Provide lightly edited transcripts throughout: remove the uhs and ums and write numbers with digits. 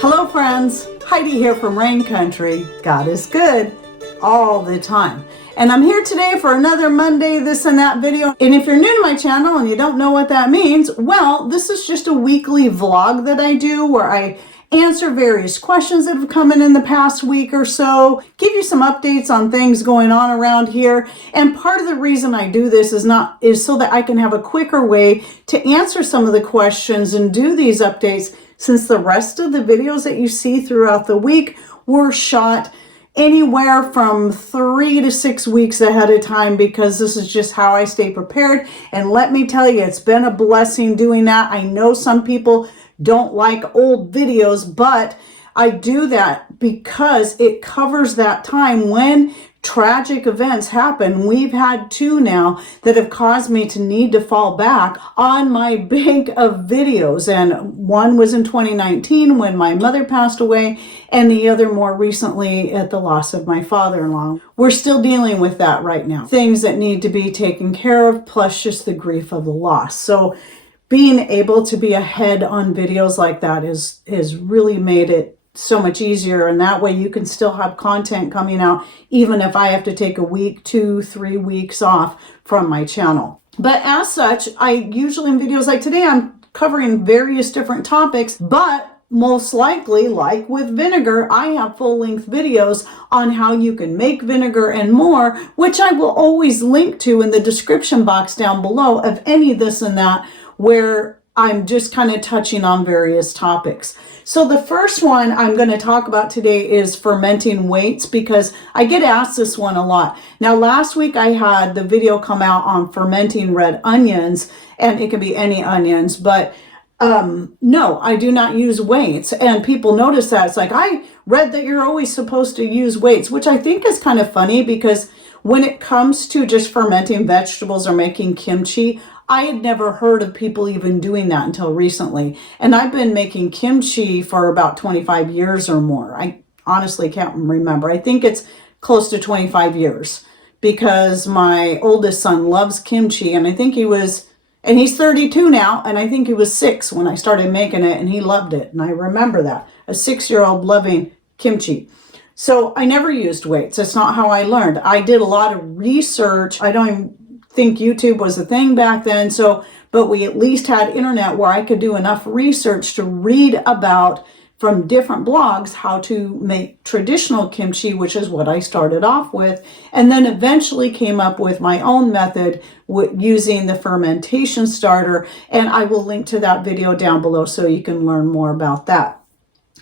Hello friends, Heidi here from Rain Country. God is good all the time. And I'm here today for another Monday this and that video. And if you're new to my channel and you don't know what that means, well, this is just a weekly vlog that I do where I answer various questions that have come in the past week or so, give you some updates on things going on around here. And part of the reason I do this is so that I can have a quicker way to answer some of the questions and do these updates, since the rest of the videos that you see throughout the week were shot anywhere from 3 to 6 weeks ahead of time, because this is just how I stay prepared. And let me tell you, it's been a blessing doing that. I know some people don't like old videos, but I do that because it covers that time when tragic events happen. We've had 2 now that have caused me to need to fall back on my bank of videos. And one was in 2019 when my mother passed away, and the other more recently at the loss of my father-in-law. We're still dealing with that right now. Things that need to be taken care of, plus just the grief of the loss. So being able to be ahead on videos like that has really made it so much easier, and that way you can still have content coming out even if I have to take a week, 2, 3 weeks off from my channel. But as such, I usually in videos like today, I'm covering various different topics, but most likely, like with vinegar, I have full-length videos on how you can make vinegar and more, which I will always link to in the description box down below of any this and that, where I'm just kind of touching on various topics. So the first one I'm going to talk about today is fermenting weights, because I get asked this one a lot. Now, last week I had the video come out on fermenting red onions, and it can be any onions, but no, I do not use weights. And people notice that. It's like, I read that you're always supposed to use weights, which I think is kind of funny, because when it comes to just fermenting vegetables or making kimchi, I had never heard of people even doing that until recently. And I've been making kimchi for about 25 years or more. I honestly can't remember. I think it's close to 25 years, because my oldest son loves kimchi, and I think he's 32 now, and I think he was 6 when I started making it, and he loved it. And I remember that, a 6-year-old loving kimchi. So I never used weights. That's not how I learned. I did a lot of research. I don't even think YouTube was a thing back then. But we at least had internet where I could do enough research to read about, from different blogs, how to make traditional kimchi, which is what I started off with, and then eventually came up with my own method using the fermentation starter. And I will link to that video down below so you can learn more about that.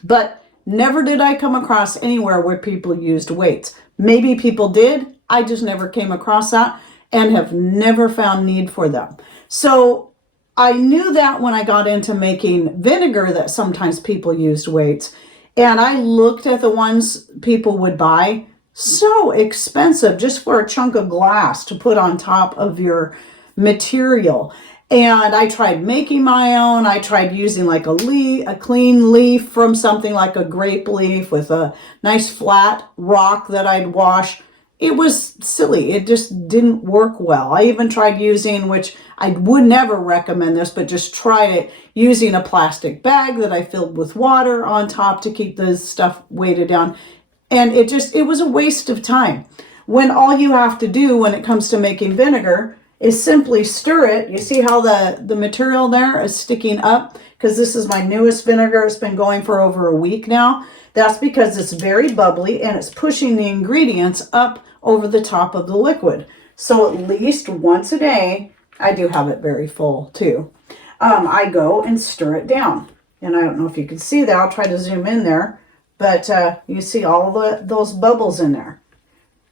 But never did I come across anywhere where people used weights. Maybe people did. I just never came across that, and have never found need for them. So I knew that when I got into making vinegar that sometimes people used weights, and I looked at the ones people would buy, so expensive just for a chunk of glass to put on top of your material. And I tried making my own. I tried using like a clean leaf from something like a grape leaf with a nice flat rock that I'd wash. It was silly. It just didn't work well. I even tried using, which I would never recommend this, but just tried it, using a plastic bag that I filled with water on top to keep the stuff weighted down. And it was a waste of time, when all you have to do when it comes to making vinegar is simply stir it. You see how the material there is sticking up? Because this is my newest vinegar. It's been going for over a week now. That's because it's very bubbly and it's pushing the ingredients up over the top of the liquid. So at least once a day, I do have it very full too, I go and stir it down. And I don't know if you can see that. I'll try to zoom in there, but you see all those bubbles in there.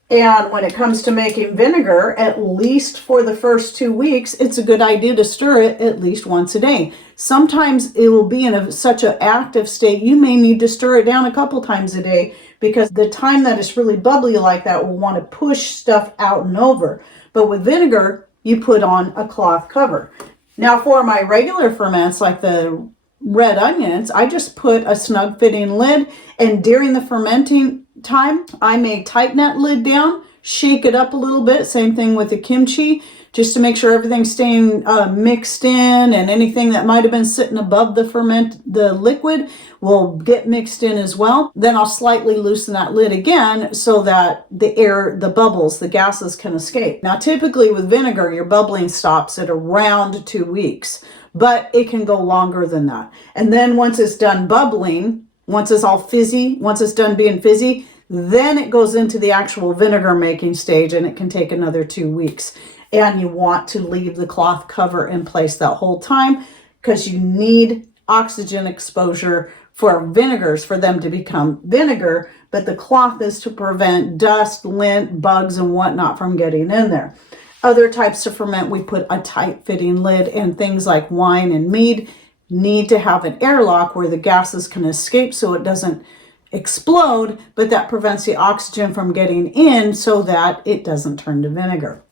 And when it comes to making vinegar, at least for the first 2 weeks, it's a good idea to stir it at least once a day. Sometimes it will be in such an active state, you may need to stir it down a couple times a day, because the time that it's really bubbly like that will want to push stuff out and over. But with vinegar, you put on a cloth cover. Now for my regular ferments, like the red onions, I just put a snug fitting lid, and during the fermenting time, I may tighten that lid down, shake it up a little bit, same thing with the kimchi, just to make sure everything's staying mixed in, and anything that might have been sitting above the liquid will get mixed in as well. Then I'll slightly loosen that lid again so that the air, the bubbles, the gases can escape. Now, typically with vinegar, your bubbling stops at around 2 weeks, but it can go longer than that. And then once it's done bubbling, once it's all fizzy, once it's done being fizzy, then it goes into the actual vinegar making stage, and it can take another 2 weeks. And you want to leave the cloth cover in place that whole time, because you need oxygen exposure for vinegars for them to become vinegar, but the cloth is to prevent dust, lint, bugs, and whatnot from getting in there. Other types to ferment, we put a tight fitting lid, and things like wine and mead need to have an airlock where the gases can escape so it doesn't explode, but that prevents the oxygen from getting in so that it doesn't turn to vinegar.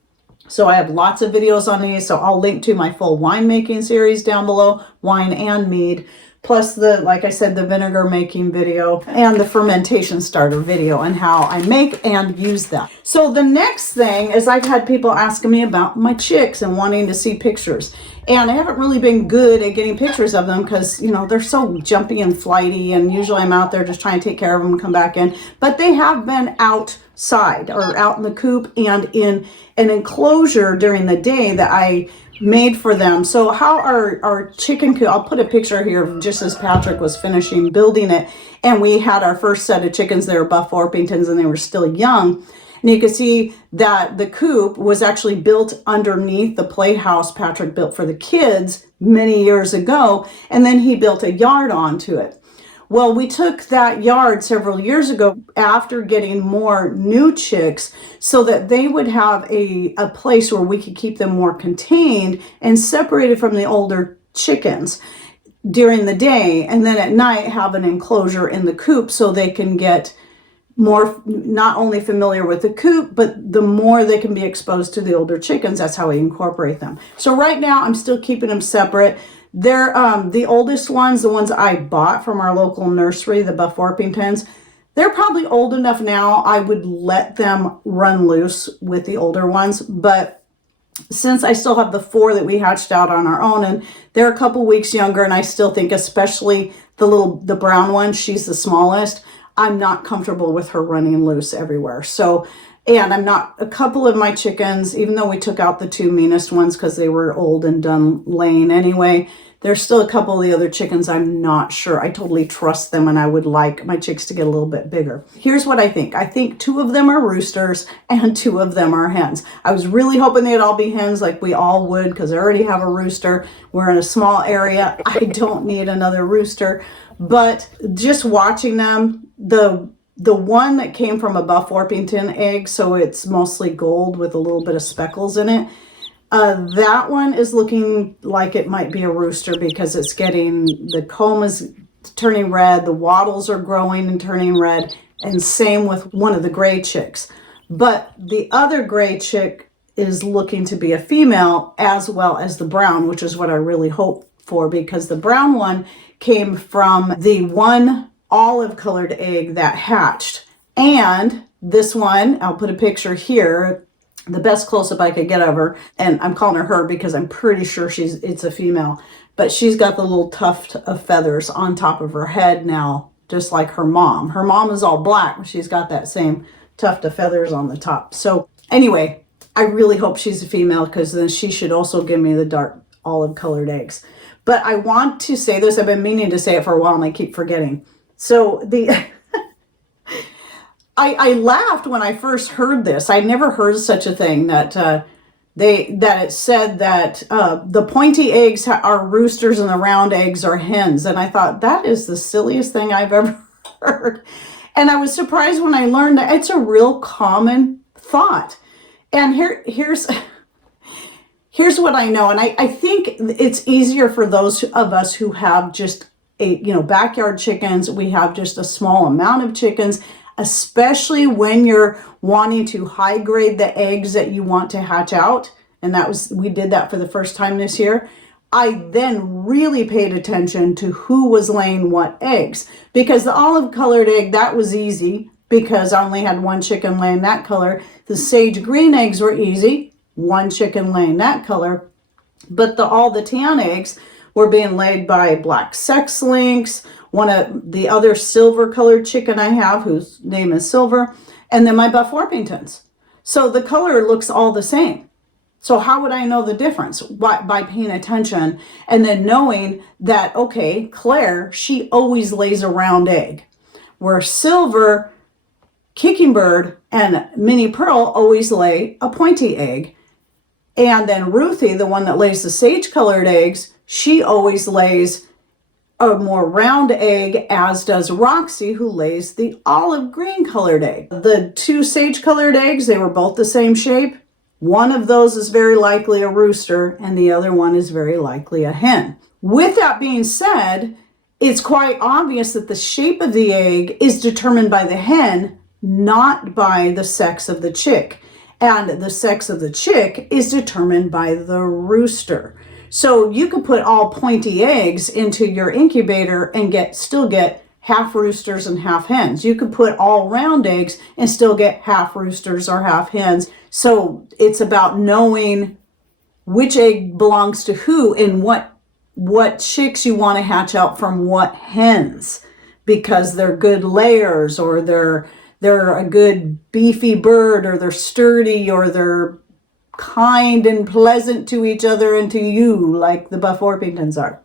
So I have lots of videos on these, so I'll link to my full winemaking series down below, wine and mead, plus the, like I said, the vinegar making video and the fermentation starter video and how I make and use them. So the next thing is I've had people asking me about my chicks and wanting to see pictures. And I haven't really been good at getting pictures of them because, you know, they're so jumpy and flighty, and usually I'm out there just trying to take care of them and come back in. But they have been outside or out in the coop and in an enclosure during the day that I made for them. So how our chicken coop, I'll put a picture here of just as Patrick was finishing building it, and we had our first set of chickens. They were Buff Orpingtons and they were still young. And you can see that the coop was actually built underneath the playhouse Patrick built for the kids many years ago, and then he built a yard onto it. Well, we took that yard several years ago after getting more new chicks so that they would have a place where we could keep them more contained and separated from the older chickens during the day, and then at night have an enclosure in the coop so they can get more, not only familiar with the coop, but the more they can be exposed to the older chickens. That's how we incorporate them. So right now I'm still keeping them separate. They're the oldest ones, the ones I bought from our local nursery, the Buff Orpingtons. They're probably old enough now I would let them run loose with the older ones, but since I still have the 4 that we hatched out on our own, and they're a couple weeks younger, and I still think, especially the brown one, she's the smallest, I'm not comfortable with her running loose everywhere. So, and I'm not, a couple of my chickens, even though we took out the 2 meanest ones because they were old and done laying anyway, there's still a couple of the other chickens I'm not sure. I totally trust them, and I would like my chicks to get a little bit bigger. Here's what I think. I think 2 of them are roosters and 2 of them are hens. I was really hoping they'd all be hens like we all would, because I already have a rooster. We're in a small area. I don't need another rooster. But just watching them, the one that came from a Buff Orpington egg, so it's mostly gold with a little bit of speckles in it, that one is looking like it might be a rooster because it's getting, the comb is turning red, the wattles are growing and turning red, and same with one of the gray chicks. But the other gray chick is looking to be a female, as well as the brown, which is what I really hope for, because the brown one came from the one olive colored egg that hatched. And this one, I'll put a picture here, the best close-up I could get of her, and I'm calling her because I'm pretty sure it's a female, but she's got the little tuft of feathers on top of her head now, just like her mom. Her mom is all black, but she's got that same tuft of feathers on the top. So anyway, I really hope she's a female, because then she should also give me the dark olive colored eggs. But I want to say this, I've been meaning to say it for a while and I keep forgetting. So I laughed when I first heard this. I never heard such a thing, that it said that the pointy eggs are roosters and the round eggs are hens. And I thought, that is the silliest thing I've ever heard. And I was surprised when I learned that it's a real common thought. And here's what I know. And I think it's easier for those of us who have just backyard chickens. We have just a small amount of chickens, especially when you're wanting to high grade the eggs that you want to hatch out. And we did that for the first time this year. I then really paid attention to who was laying what eggs, because the olive colored egg, that was easy because I only had 1 chicken laying that color. The sage green eggs were easy one chicken laying that color. But all the tan eggs were being laid by black sex lynx, one of the other silver colored chicken I have, whose name is Silver, and then my Buff Orpingtons. So the color looks all the same. So how would I know the difference? By paying attention and then knowing that, okay, Claire, she always lays a round egg. Where Silver, Kicking Bird, and Minnie Pearl always lay a pointy egg. And then Ruthie, the one that lays the sage-colored eggs, she always lays a more round egg, as does Roxy, who lays the olive green colored egg. The two sage-colored eggs, they were both the same shape. One of those is very likely a rooster, and the other one is very likely a hen. With that being said, it's quite obvious that the shape of the egg is determined by the hen, not by the sex of the chick. And the sex of the chick is determined by the rooster. So you could put all pointy eggs into your incubator and still get half roosters and half hens. You could put all round eggs and still get half roosters or half hens. So it's about knowing which egg belongs to who and what chicks you want to hatch out from what hens, because they're good layers, or they're a good beefy bird, or they're sturdy, or they're kind and pleasant to each other and to you, like the Buff Orpingtons are.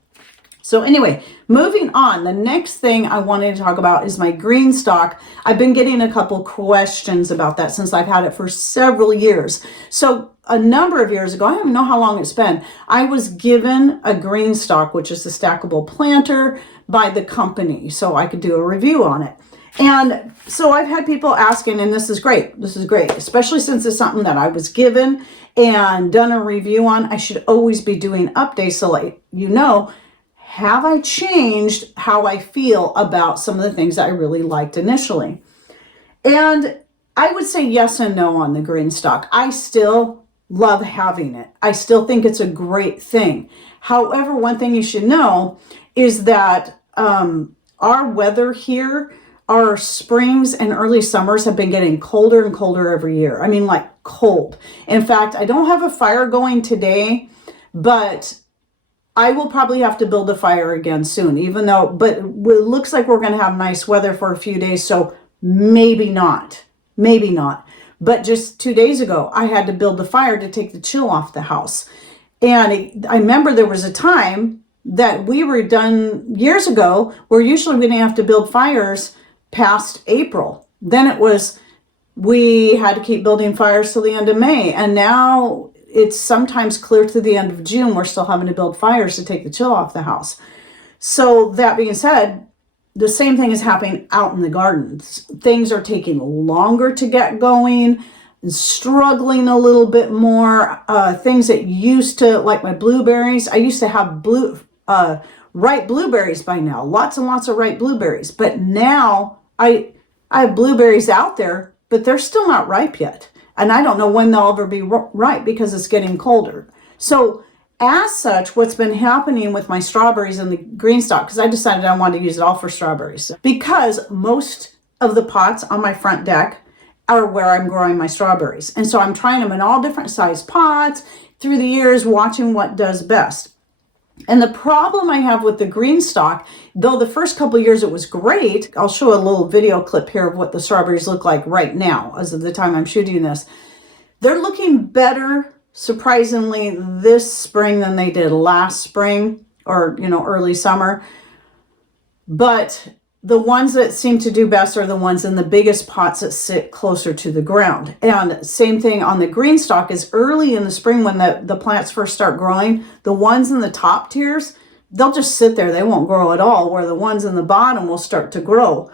So anyway, moving on, the next thing I wanted to talk about is my Greenstalk. I've been getting a couple questions about that since I've had it for several years. So a number of years ago, I don't even know how long it's been, I was given a Greenstalk, which is a stackable planter, by the company, so I could do a review on it. And so I've had people asking, and this is great. This is great, especially since it's something that I was given and done a review on. I should always be doing updates so like, have I changed how I feel about some of the things that I really liked initially? And I would say yes and no on the Greenstalk. I still love having it. I still think it's a great thing. However, one thing you should know is that our weather here, our springs and early summers have been getting colder and colder every year. I mean, like cold. In fact, I don't have a fire going today, but I will probably have to build a fire again soon, but it looks like we're going to have nice weather for a few days. So maybe not. But just 2 days ago, I had to build the fire to take the chill off the house. And I remember there was a time that we were done years ago where usually we didn't have to build fires past April. Then we had to keep building fires till the end of May. And now it's sometimes clear to the end of June. We're still having to build fires to take the chill off the house. So that being said, the same thing is happening out in the gardens. Things are taking longer to get going, struggling a little bit more. Things that used to, like my blueberries, I used to have ripe blueberries by now, lots and lots of ripe blueberries. But now I have blueberries out there, but they're still not ripe yet. And I don't know when they'll ever be ripe because it's getting colder. So as such, what's been happening with my strawberries and the Greenstalk, because I decided I wanted to use it all for strawberries, because most of the pots on my front deck are where I'm growing my strawberries. And so I'm trying them in all different size pots through the years, watching what does best. And the problem I have with the Greenstalk, though the first couple of years it was great, I'll show a little video clip here of what the strawberries look like right now as of the time I'm shooting this. They're looking better, surprisingly, this spring than they did last spring or, early summer. But the ones that seem to do best are the ones in the biggest pots that sit closer to the ground. And same thing on the Greenstalk is early in the spring when the plants first start growing, the ones in the top tiers, they'll just sit there. They won't grow at all, where the ones in the bottom will start to grow.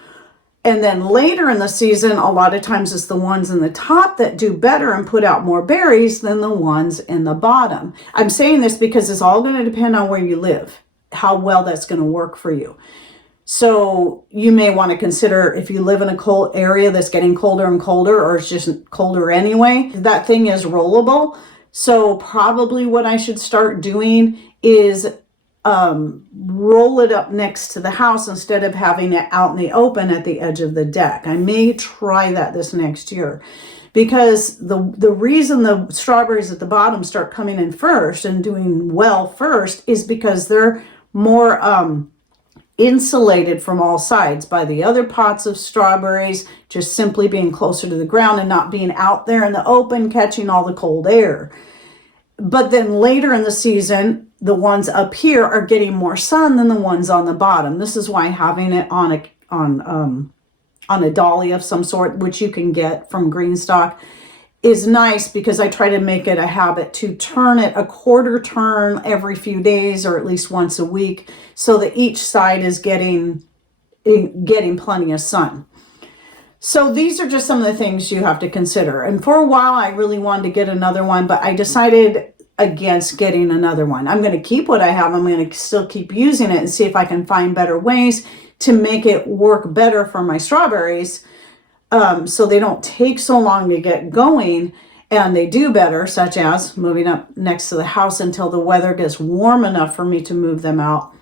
And then later in the season, a lot of times it's the ones in the top that do better and put out more berries than the ones in the bottom. I'm saying this because it's all going to depend on where you live, how well that's going to work for you. So you may want to consider, if you live in a cold area that's getting colder and colder, or it's just colder anyway, that thing is rollable. So probably what I should start doing is roll it up next to the house instead of having it out in the open at the edge of the deck. I may try that this next year, because the reason the strawberries at the bottom start coming in first and doing well first is because they're more insulated from all sides by the other pots of strawberries just simply being closer to the ground and not being out there in the open catching all the cold air. But then later in the season, the ones up here are getting more sun than the ones on the bottom. This is why having it on a dolly of some sort, which you can get from Greenstalk, is nice, because I try to make it a habit to turn it a quarter turn every few days or at least once a week, so that each side is getting plenty of sun. So these are just some of the things you have to consider. And for a while, I really wanted to get another one, but I decided against getting another one. I'm going to keep what I have. I'm going to still keep using it and see if I can find better ways to make it work better for my strawberries, so they don't take so long to get going and they do better, such as moving up next to the house until the weather gets warm enough for me to move them out.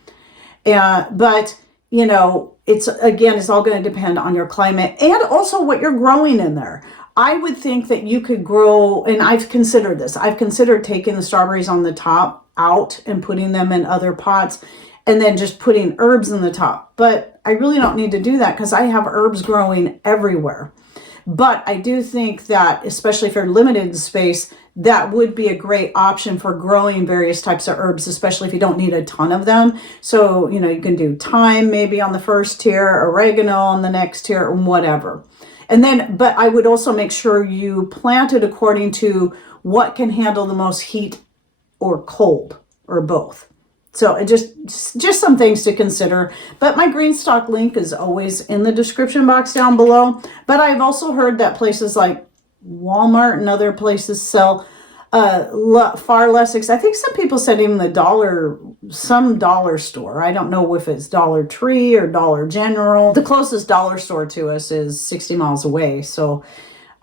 But you know, it's all going to depend on your climate and also what you're growing in there. I would think that you could grow, and I've considered this. I've considered taking the strawberries on the top out and putting them in other pots and then just putting herbs in the top. But I really don't need to do that because I have herbs growing everywhere. But I do think that, especially if you're limited in space, that would be a great option for growing various types of herbs, especially if you don't need a ton of them. So, you know, you can do thyme maybe on the first tier, oregano on the next tier, or whatever. And then, but I would also make sure you plant it according to what can handle the most heat or cold, or both. So it just some things to consider. But my Greenstalk link is always in the description box down below. But I've also heard that places like Walmart and other places sell far less. I think some people said even some dollar store. I don't know if it's Dollar Tree or Dollar General. The closest dollar store to us is 60 miles away. So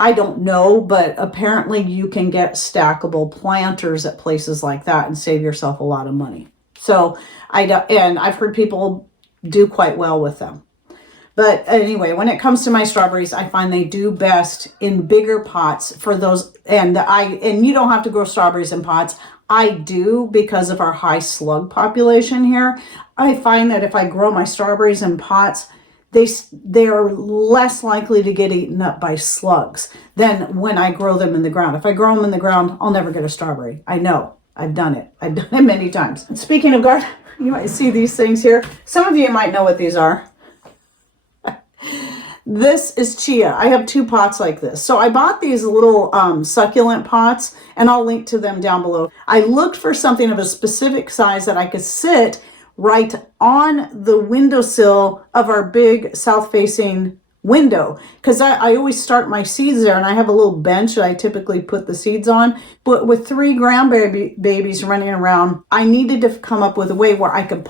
I don't know, but apparently you can get stackable planters at places like that and save yourself a lot of money. So I've heard people do quite well with them. But anyway, when it comes to my strawberries, I find they do best in bigger pots for those. And you don't have to grow strawberries in pots. I do, because of our high slug population here. I find that if I grow my strawberries in pots, they're less likely to get eaten up by slugs than when I grow them in the ground. If I grow them in the ground, I'll never get a strawberry. I know. I've done it. I've done it many times. Speaking of garden, you might see these things here. Some of you might know what these are. This is chia. I have 2 pots like this. So I bought these little succulent pots, and I'll link to them down below. I looked for something of a specific size that I could sit right on the windowsill of our big south-facing window, because I always start my seeds there, and I have a little bench that I typically put the seeds on. But with 3 grandbabies running around, I needed to come up with a way where I could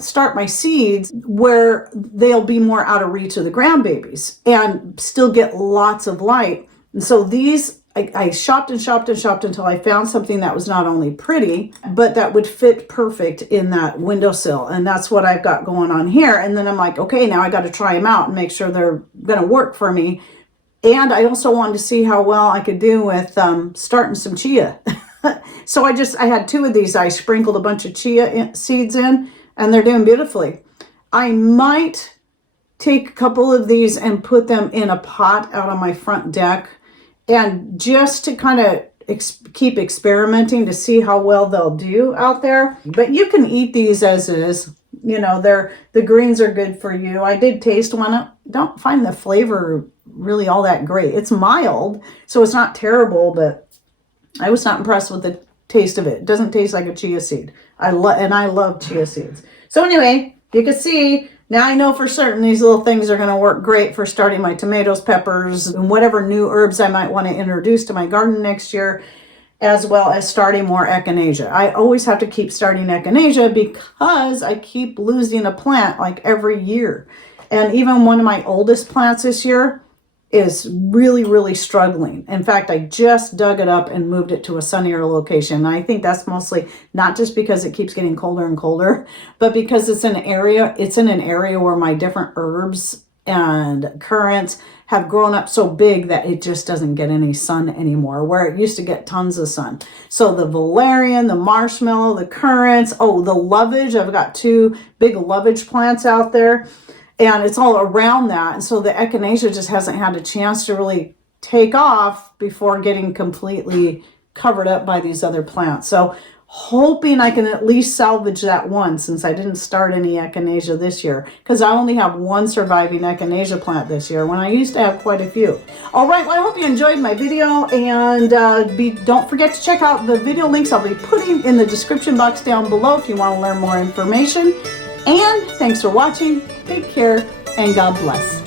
start my seeds where they'll be more out of reach of the grandbabies and still get lots of light. And so these, I shopped and shopped and shopped until I found something that was not only pretty, but that would fit perfect in that windowsill. And that's what I've got going on here. And then I'm like, okay, now I got to try them out and make sure they're going to work for me. And I also wanted to see how well I could do with starting some chia. So I had 2 of these. I sprinkled a bunch of chia seeds in, and they're doing beautifully. I might take a couple of these and put them in a pot out on my front deck, and just to kind of keep experimenting to see how well they'll do out there. But you can eat these as is. You know, the greens are good for you. I did taste one. I don't find the flavor really all that great. It's mild, so it's not terrible, but I was not impressed with the taste of it. It doesn't taste like a chia seed. I love chia seeds. So anyway, you can see, now I know for certain these little things are going to work great for starting my tomatoes, peppers, and whatever new herbs I might want to introduce to my garden next year, as well as starting more echinacea. I always have to keep starting echinacea because I keep losing a plant like every year. And even one of my oldest plants this year is really, really struggling. In fact, I just dug it up and moved it to a sunnier location. And I think that's mostly not just because it keeps getting colder and colder, but because it's in an area where my different herbs and currants have grown up so big that it just doesn't get any sun anymore, where it used to get tons of sun. So the valerian, the marshmallow, the currants, oh, the lovage, I've got 2 big lovage plants out there, and it's all around that. And so the echinacea just hasn't had a chance to really take off before getting completely covered up by these other plants. So hoping I can at least salvage that one, since I didn't start any echinacea this year, because I only have 1 surviving echinacea plant this year when I used to have quite a few. All right, well, I hope you enjoyed my video, and don't forget to check out the video links I'll be putting in the description box down below if you want to learn more information. And thanks for watching. Take care and God bless.